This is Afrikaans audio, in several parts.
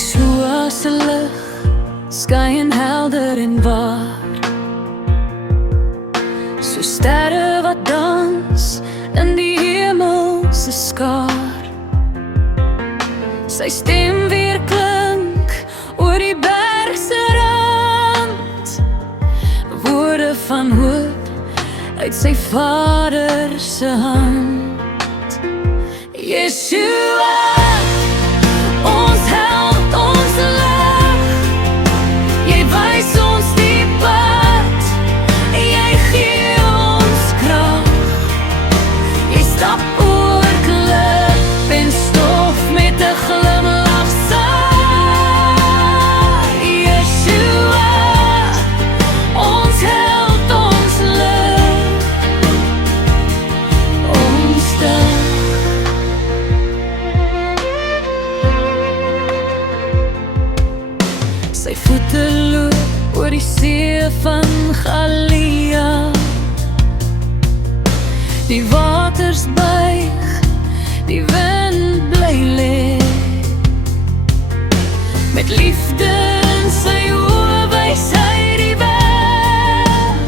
soos 'n lig, skyn helder en waar, so sterre wat dans in die hemelse skaar. Sy stem weer klink oor die berg se rand, woorde van hoop uit sy Vader se hand. Yeshua, ons held, ons lig, jy wys ons die pad, jy gee ons krag, jy stap oor klip en stof met 'n glimlag saai. Yeshua, ons held, ons lig, ons dag. Sy voete loop oor die see van Galilea, die waters buig, die wind bly lê. Met liefde in sy oë wys hy die weg,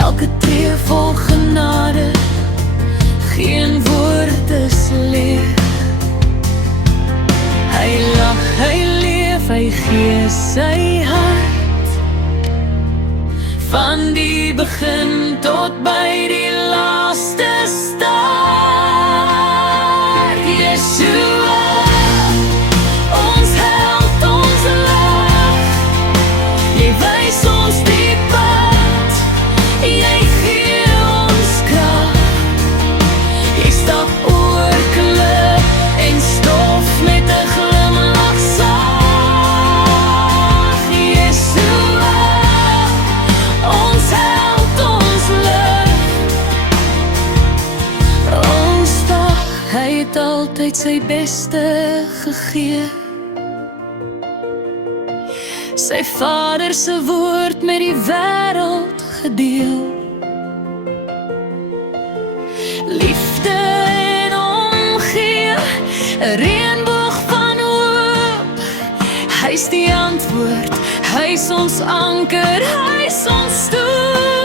elke tree vol genade, geen woord is leeg. Hy lag, hy leef, hy gee sy hart, van die begin tot by die laaste start. Yeshua, ons held, ons lig, jy wys ons die pad, jy gee ons krag, jy stap oor klip en stof met 'n glimlag saag. Yeshua, ons held, ons lig, ons dag. Hy het altyd sy beste gegee, sy Vader se woord met die wêreld gedeel. Liefde en omgee, 'n reënboog van hoop, hy's die antwoord, hy's ons anker, hy's ons stoel.